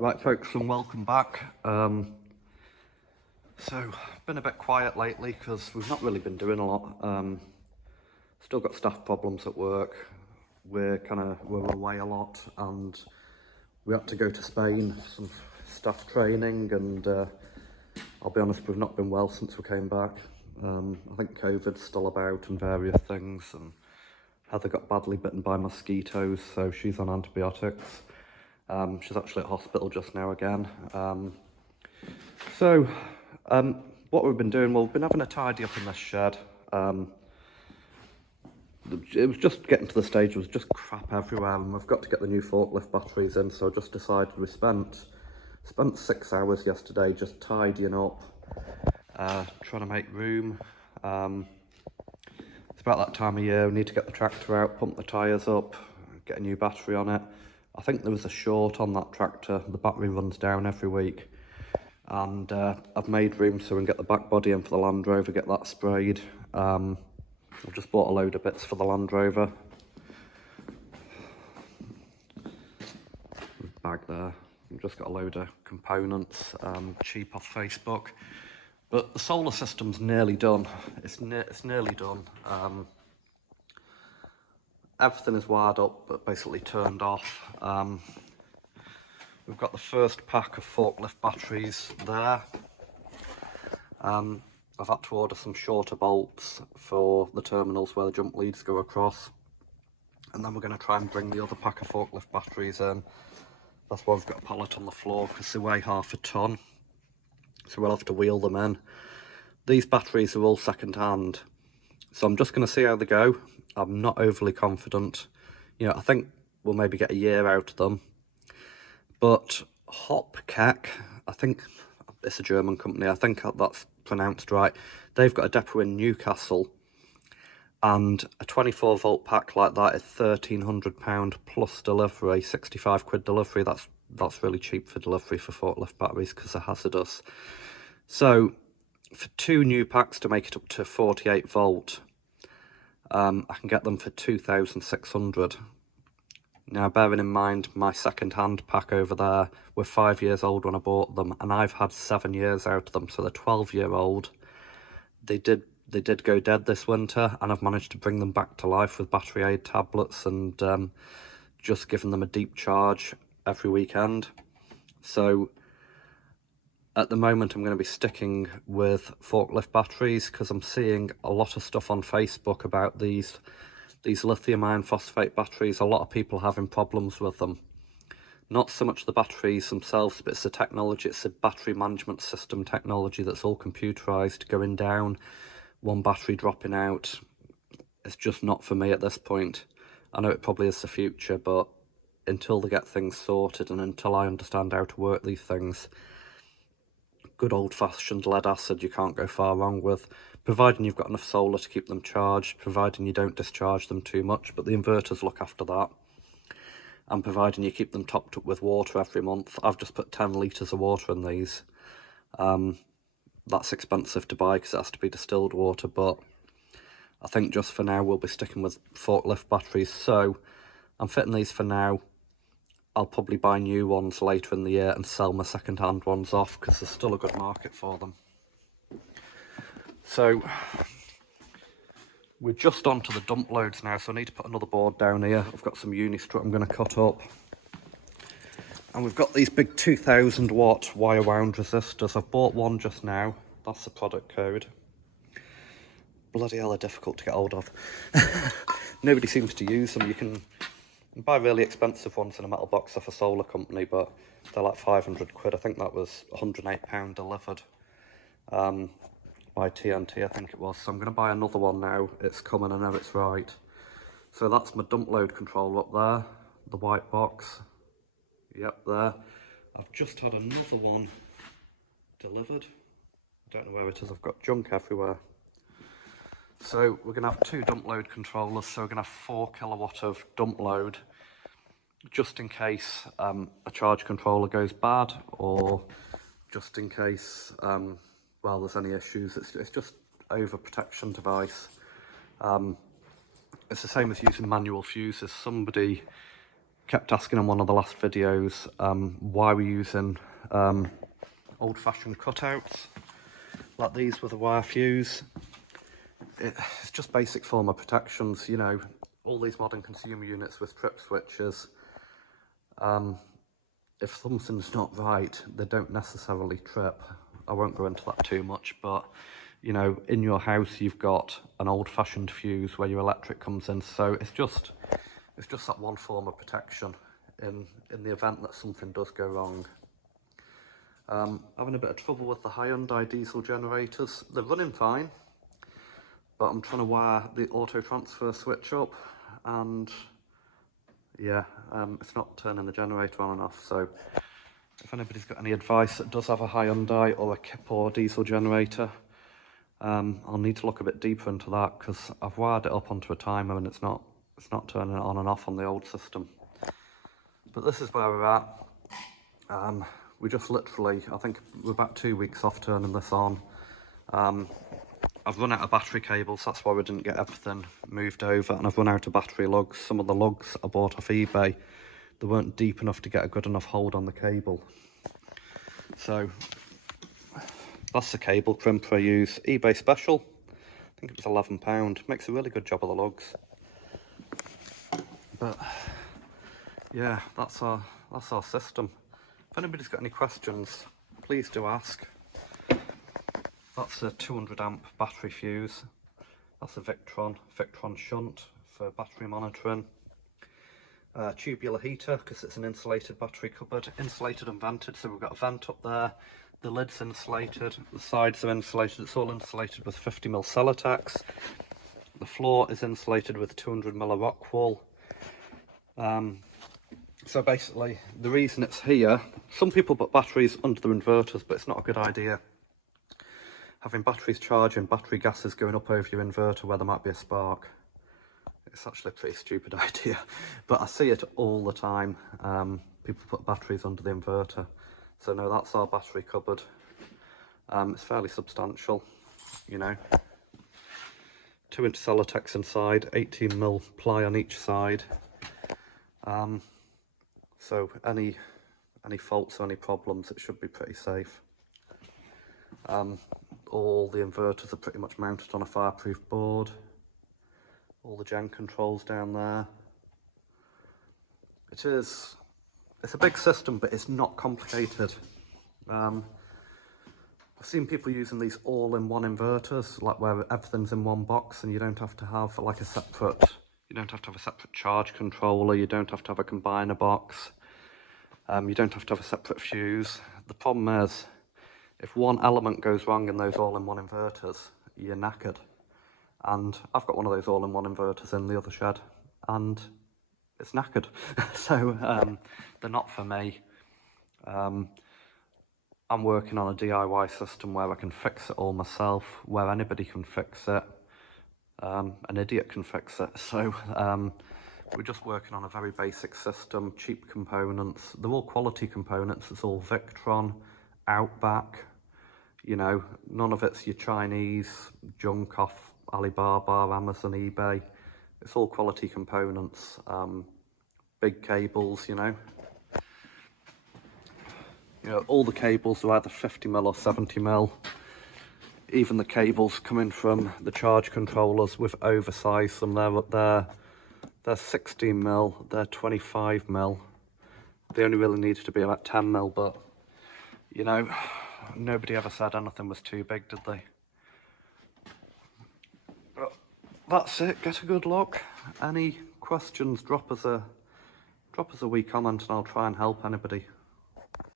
Right folks, and welcome back. So, been a bit quiet lately because we've not really been doing a lot. Still got staff problems at work. We're away a lot, and we had to go to Spain for some staff training, and I'll be honest, we've not been well since we came back. I think COVID's still about and various things, and Heather got badly bitten by mosquitoes, so she's on antibiotics. She's actually at hospital just now again. What we've been doing, well, we've been having a tidy up in this shed. It was just getting to the stage, it was just crap everywhere, and we've got to get the new forklift batteries in, so I just decided we spent 6 hours yesterday just tidying up, trying to make room. It's about that time of year, we need to get the tractor out, pump the tyres up, get a new battery on it. I think there was a short on that tractor, the battery runs down every week. And I've made room so we can get the back body in for the Land Rover, get that sprayed. I've just bought a load of bits for the Land Rover. Bag there. I've just got a load of components, cheap off Facebook. But the solar system's nearly done. It's nearly done. Everything is wired up, but basically turned off. We've got the first pack of forklift batteries there. I've had to order some shorter bolts for the terminals where the jump leads go across. And then we're going to try and bring the other pack of forklift batteries in. That's why we've got a pallet on the floor, because they weigh half a ton. So we'll have to wheel them in. These batteries are all second hand, so I'm just going to see how they go. I'm not overly confident. I think we'll maybe get a year out of them. But Hopkek, I think it's a German company, I think that's pronounced right. They've got a depot in Newcastle, and a 24 volt pack like that is £1,300 plus delivery, 65 quid delivery. That's really cheap for delivery for forklift batteries because they're hazardous. So for 2 new packs to make it up to 48 volt, I can get them for 2,600. Now, bearing in mind my second-hand pack over there were 5 years old when I bought them, and I've had 7 years out of them, so they're 12-year-old. They did go dead this winter, and I've managed to bring them back to life with battery aid tablets and just giving them a deep charge every weekend. So at the moment I'm going to be sticking with forklift batteries because I'm seeing a lot of stuff on Facebook about these lithium iron phosphate batteries. A lot of people having problems with them. Not so much the batteries themselves, but it's the technology. It's the battery management system technology that's all computerized, going down, one battery dropping out. It's just not for me at this point. I know it probably is the future, but until they get things sorted and until I understand how to work these things, good old-fashioned lead acid you can't go far wrong with, providing you've got enough solar to keep them charged, providing you don't discharge them too much, but the inverters look after that, and providing you keep them topped up with water every month. I've just put 10 litres of water in these. That's expensive to buy because it has to be distilled water, but I think just for now we'll be sticking with forklift batteries. So I'm fitting these for now. I'll probably buy new ones later in the year and sell my second-hand ones off because there's still a good market for them. So we're just onto the dump loads now, so I need to put another board down here. I've got some uni-strut I'm going to cut up. And we've got these big 2000 watt wire wound resistors. I've bought one just now. That's the product code. Bloody hell, they're difficult to get hold of. Nobody seems to use them. You can buy really expensive ones in a metal box off a solar company, but they're like 500 quid. I think that was £108 delivered by TNT, I think it was. So I'm going to buy another one now. It's coming, I know it's right. So that's my dump load controller up there, the white box. Yep, there. I've just had another one delivered. I don't know where it is, I've got junk everywhere. So we're going to have 2 dump load controllers, so we're going to have 4 kilowatt of dump load, just in case a charge controller goes bad, or just in case, well, there's any issues. It's just overprotection device. It's the same as using manual fuses. Somebody kept asking in one of the last videos why we're using old-fashioned cutouts like these with a wire fuse. It's just basic form of protections, you know, all these modern consumer units with trip switches. If something's not right, they don't necessarily trip. I won't go into that too much, but you know, in your house you've got an old-fashioned fuse where your electric comes in, so it's just that one form of protection in the event that something does go wrong. Having a bit of trouble with the Hyundai diesel generators. They're running fine, but I'm trying to wire the auto transfer switch up, and yeah, it's not turning the generator on and off. So if anybody's got any advice that does have a Hyundai or a Kipor diesel generator, I'll need to look a bit deeper into that, because I've wired it up onto a timer and it's not turning it on and off on the old system. But this is where we're at. We just literally, I think we're about 2 weeks off turning this on. I've run out of battery cables, that's why we didn't get everything moved over, and I've run out of battery lugs. Some of the lugs I bought off eBay, they weren't deep enough to get a good enough hold on the cable. So that's the cable crimper I use, eBay special. I think it was £11. Makes a really good job of the lugs. But yeah, that's our system. If anybody's got any questions, please do ask. That's a 200 amp battery fuse. That's a Victron shunt for battery monitoring. Tubular heater, because it's an insulated battery cupboard. Insulated and vented, so we've got a vent up there. The lid's insulated, the sides are insulated. It's all insulated with 50mm Celotex. The floor is insulated with 200mm rock wool. So basically, the reason it's here, some people put batteries under their inverters, but it's not a good idea. Having batteries charging, battery gases going up over your inverter where there might be a spark. It's actually a pretty stupid idea, but I see it all the time. People put batteries under the inverter. So no, that's our battery cupboard. It's fairly substantial, you know. 2-inch Celotex inside, 18mm ply on each side. So any faults or any problems, it should be pretty safe. All the inverters are pretty much mounted on a fireproof board. All the gen controls down there. It's a big system, but it's not complicated. I've seen people using these all-in-one inverters, like where everything's in one box, and you don't have to have like a separate charge controller. You don't have to have a combiner box. You don't have to have a separate fuse. The problem is, if one element goes wrong in those all-in-one inverters, you're knackered. And I've got one of those all-in-one inverters in the other shed, and it's knackered. So they're not for me. I'm working on a DIY system where I can fix it all myself, where anybody can fix it. An idiot can fix it. So we're just working on a very basic system, cheap components. They're all quality components. It's all Victron, Outback. You know, none of it's your Chinese junk off Alibaba, Amazon, eBay. It's all quality components. Big cables, you know. You know, all the cables are either 50mm or 70mm. Even the cables coming from the charge controllers, we've oversized them. They're 16mm, they're 25mm. They only really needed to be about 10mm, but you know, nobody ever said anything was too big, did they? But that's it. Get a good look. Any questions, drop us a wee comment and I'll try and help anybody.